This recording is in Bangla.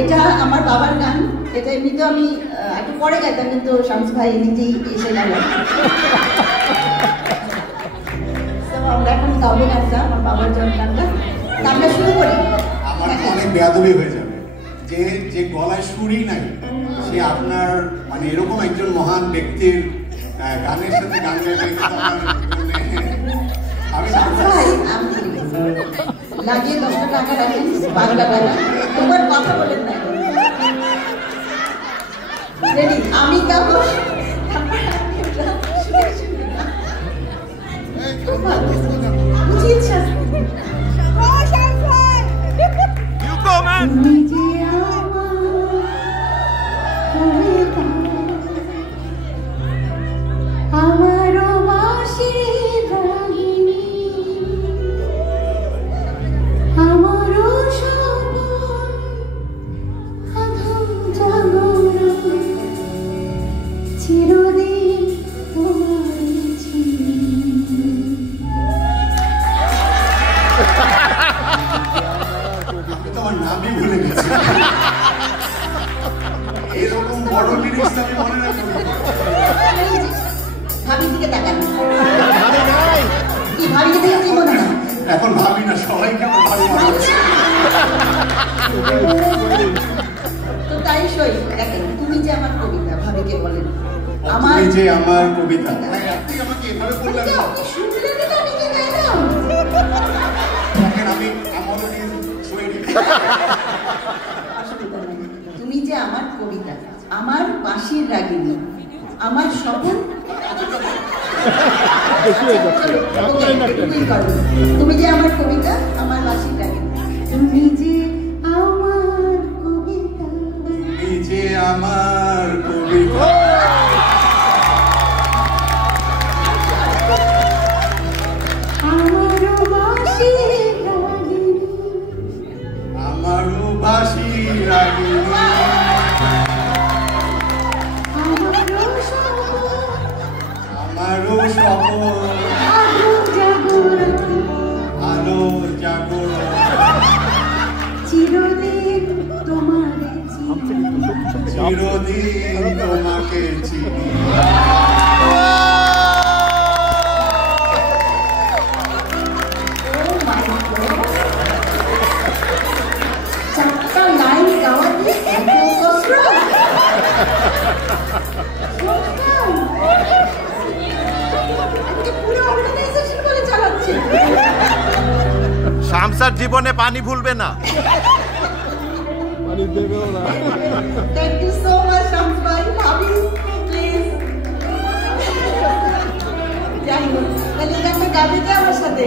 এটা আমার বাবার গান। এটা এমনিতে আমি একটু পরে গাইতাম, কিন্তু শামস ভাই নিজেই এসে গেলেন। আমরা এখন গাবো গানটা, আমার বাবার জন্য গানটা। আমরা শুরু করি। আমার অনেক বেয়াদবি হয়ে যাবে যে যে গলায় সুরই নাই সে আপনার মানে এরকম একজন মহান ব্যক্তির গানের সাথে গান গাইবে। আমি লাগিয়ে 10 টাকা রাখেন, বাংলা টাকা তোমার কথা বলেন না। রেডি? আমি গাবো, তোমার নামই ভুলে গেছি। এরকম বড় লিরিক্স আমি মনে রাখবো। ভাবির দিকে তাকান। কি ভাবিকে দেখে কি মনে হয়? এখন ভাবি না, সবাইকে আমার ভাবি মনে হচ্ছে। তো তাই সই দেখেন, তুমি যে আমার কবিতা, ভাবিকে বলেন তুমি যে আমার কবিতা। আপনি আমাকে এভাবে বললেন না। আপনি শুনলেন না, আমি কি গাইলাম? দেখেন আমি অলরেডি সোয়েডি। তুমি যে আমার কবিতা, আমার বাঁশির রাগিনী, আমার স্বপন। তুমি যে আমার কবিতা, আমার বাঁশির রাগিনী। তুমি যে আমার কবিতা, তুমি যে আমার কবিতা। আমারও বাঁশির রাগিনী, আমারও বাঁশির রাগিনী, আমারও স্বপন, আলো জাগরণ, চিরদিন তোমারে চিনি, চিরদিন তোমাকে চিনি। চারটা লাইন গাওয়াতে এত কষ্ট। শামসার জীবনে পানি ভুলবে না। Thank you so much Shams ভাই। ভাবি প্লিজ যাই হোক, তাহলে গানটা গাবে কে আমার সাথে?